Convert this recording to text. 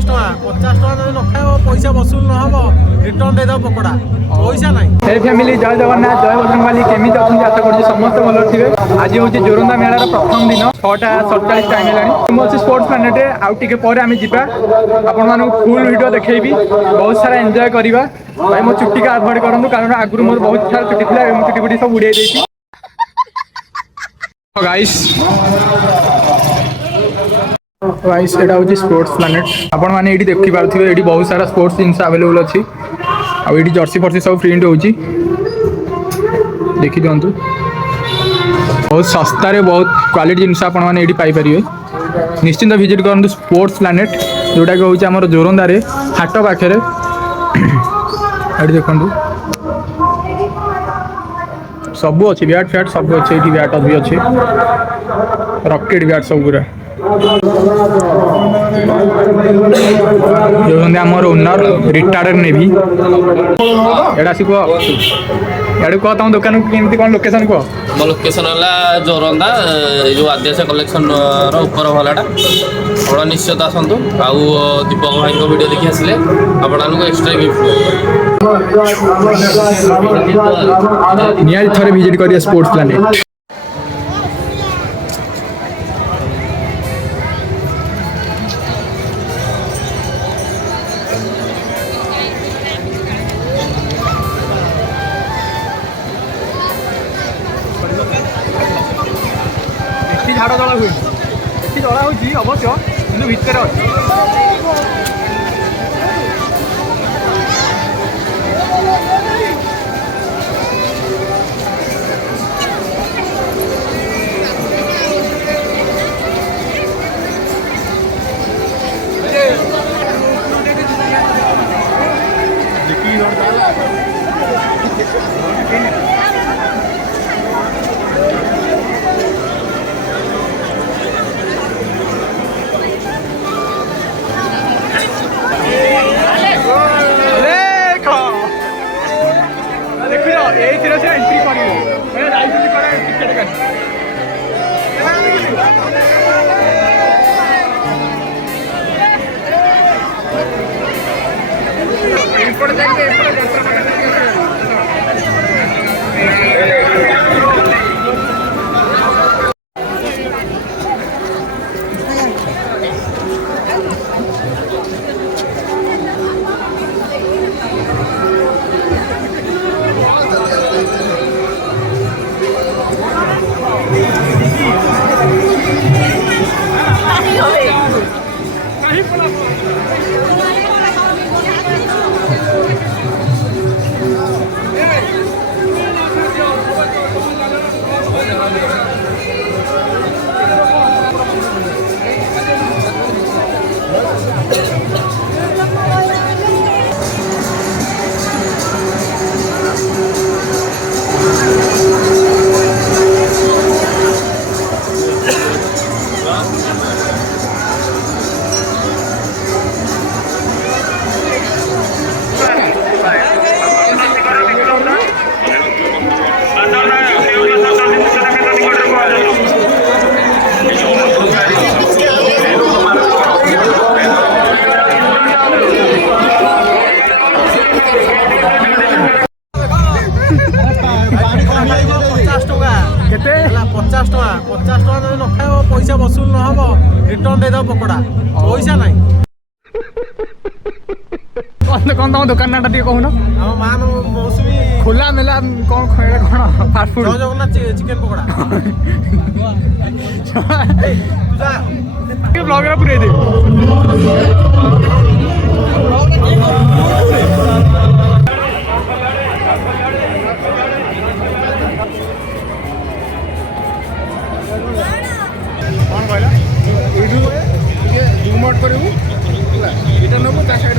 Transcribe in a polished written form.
50 टका न खाए पैसा वसूल न हम रिटर्न दे दब पकड़ा पैसा ना। हे फैमिली जय जगन्नाथ जय बजरंगबली केमी अच्छा आशा करुँ समस्त भल थे। आज हूँ जोरंदा मेलार प्रथम दिन 6:47 टाइम है। मुझे स्पोर्ट्स प्लानेट आउ टे पर आम जा आपण फुल वीडियो देखी बहुत सारा एंजॉय करवा। भाई मो चुट्टी का अभॉइड करूँ कारण आगुरी मोर बहुत सारा चुट्टी थी चुट्टी फुटी सब उड़े देती। गाइस एटा हूँ स्पोर्ट्स प्लानेट आपण मैंने ये देखिपे ये बहुत सारा स्पोर्ट्स जिनस अवेलेबल अच्छी आउ जर्सी फर्सी सब प्रिंट हो देखी दिंतु बहुत सस्तार बहुत क्वालिटी जिनस आपरे निश्चिंत विजिट करूँ स्पोर्ट्स प्लानेट जोटा कि हूँ आम जोरंदारे हाट पाखे ये देखु सबू अच्छी बैट फैट सब अच्छे ये बैट भी अच्छे रॉकेट बैट सब पूरा आमर ओनर रिटायर्ड नेवी एटा सी कह यार कह तुम दुकान केमती कौन लोकेशन कह मो लोकेशन है जोरंदा जो आदिवासी कलेक्शन ऊपर भलाटा आप निश्चित आसतु आउ दीपक भाई वीडियो देखी आसिले आपको एक्सट्रा गिफ्ट निहाल थरे विजिट करिए स्पोर्ट्स प्लानेट। झाड़ जला हुए जला अवश्य कि भितर अच्छे एंट्री न खाए पैसा वसूल न हम रिटर्न दे दब पकड़ा पैसा ना। कौन तुम दुकान ना टे कहून माँ मौसमी खोला मेला कौन कौन फास्ट फूड जगन्नाथ चिकेन पकड़ा ब्लॉग पूरे दे कौन कहला जूम आउट करू नबू ता साइड